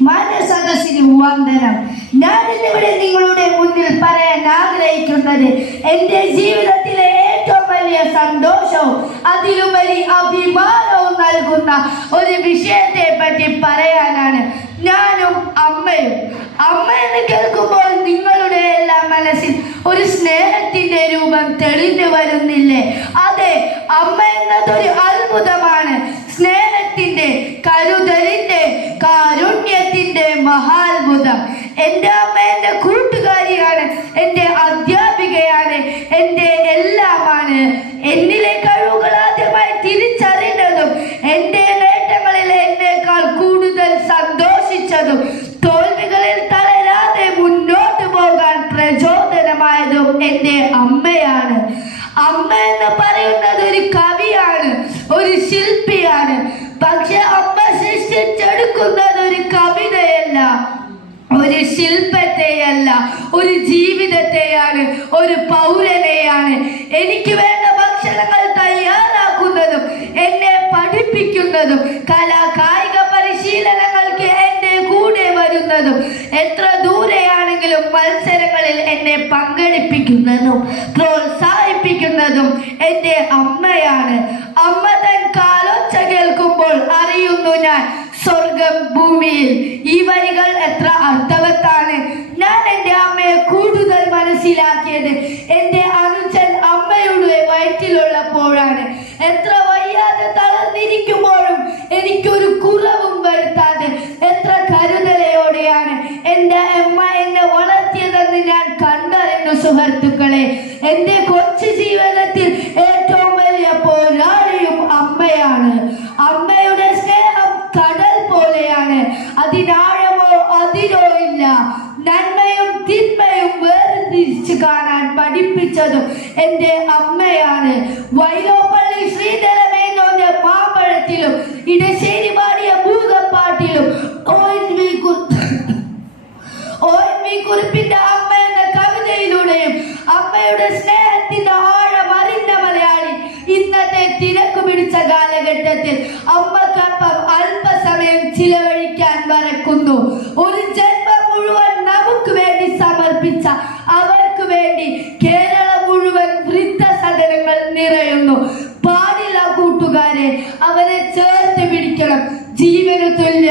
മാന്യസദസ്സിന് വന്ദനം ഞാൻ ഇന്നിവിടെ നിങ്ങളുടെ മുന്നിൽ പറയാൻ ആഗ്രഹിക്കുന്നത് എന്റെ ജീവിതത്തിലെ ഏറ്റവും വലിയ സന്തോഷവും അതിലുപരി അഭിമാനവും നൽകുന്ന ഒരു വിഷയത്തെ പറ്റി പറയാനാണ് ഞാനും അമ്മയും. അമ്മ എന്ന് കേൾക്കുമ്പോൾ നിങ്ങളുടെ എല്ലാം മനസ്സിൽ ഒരു സ്നേഹത്തിന്റെ രൂപം തെളിഞ്ഞു വരുന്നില്ലേ? അതെ അമ്മ എന്നതൊരു അത്ഭുതമാണ് എന്റെ അമ്മ എന്റെ കൂട്ടുകാരിയാണ് എന്റെ അധ്യാപികയാണ് എന്റെ എല്ലാമാണ്. എന്നിലെ കഴിവുകൾ ആദ്യമായി തിരിച്ചറിഞ്ഞതും എന്റെ നേട്ടങ്ങളിൽ എന്നേക്കാൾ കൂടുതൽ സന്തോഷിച്ചതും തോൽവികളിൽ തളരാതെ മുന്നോട്ട് പോകാൻ പ്രചോദനമായതും എന്റെ അമ്മയാണ്. അമ്മ എന്ന് പറയുന്നത് ഒരു കവിയാണ് ഒരു ശില്പിയാണ്. പക്ഷെ അമ്മ സൃഷ്ടിച്ചെടുക്കുന്നത് ഒരു കവിതയല്ല. ഒരു ശില്പത്തെയല്ല ഒരു ജീവിതത്തെയാണ് ഒരു പൗരനെയാണ്. എനിക്ക് വേണ്ട ഭക്ഷണങ്ങൾ തയ്യാറാക്കുന്നതും എന്നെ പഠിപ്പിക്കുന്നതും കലാ കായിക പരിശീലനങ്ങൾക്ക് എന്റെ കൂടെ വരുന്നതും എത്ര ദൂരെയാണെങ്കിലും മത്സരങ്ങളിൽ എന്നെ പങ്കെടുപ്പിക്കുന്നതും പ്രോത്സാഹിപ്പിക്കുന്നതും എന്റെ അമ്മയാണ്. അമ്മ അറിയുന്നു ഞാൻ സ്വർഗം ഭൂമിയിൽ. ഈ വരികൾ എത്ര അർത്ഥവത്താണ്. ഞാൻ എന്റെ അമ്മയെ കൂടുതൽ മനസ്സിലാക്കിയത് എന്റെ അനുജൻ അമ്മയുടെ വയറ്റിലുള്ളപ്പോഴാണ്. എത്ര വയ്യാതെ തളർന്നിരിക്കുമ്പോഴും എനിക്കൊരു കുറവും വരുത്താതെ എത്ര കരുതലയോടെയാണ് എന്റെ അമ്മ എന്നെ വളർത്തിയതെന്ന് ഞാൻ കണ്ടറിഞ്ഞു സുഹൃത്തുക്കളെ. എന്റെ കൊച്ചു ജീവിതത്തിൽ അതിനാഴമോ അതിരോ ഇല്ല. നന്മയും തിന്മയും വേർതിരിച്ച് കാണാൻ പഠിപ്പിച്ചതും എന്റെ അമ്മയാണ്. വൈലോപ്പള്ളി ശ്രീധരമേനോന്റെ പാമ്പഴത്തിലും ഇടശ്ശേരി പാടിയ ഭൂതപ്പാട്ടിലും കുറിപ്പിന്റെ അമ്മ എന്ന കവിതയിലൂടെയും അമ്മയുടെ സ്നേഹത്തിന്റെ ആഴം അറിഞ്ഞ മലയാളി ഇന്നത്തെ തിരക്ക് പിടിച്ച കാലഘട്ടത്തിൽ അമ്മ നൽകുന്നു ഒരു ജന്മം മുഴുവൻ നമുക്ക് വേണ്ടി സമർപ്പിച്ച അവർക്ക് വേണ്ടി കേരളം മുഴുവൻ വൃദ്ധസദനങ്ങൾ നിറയുന്നു. പാടില്ല കൂട്ടുകാരെ അവരെ ചേർത്ത് പിടിക്കണം. ജീവന തുല്യം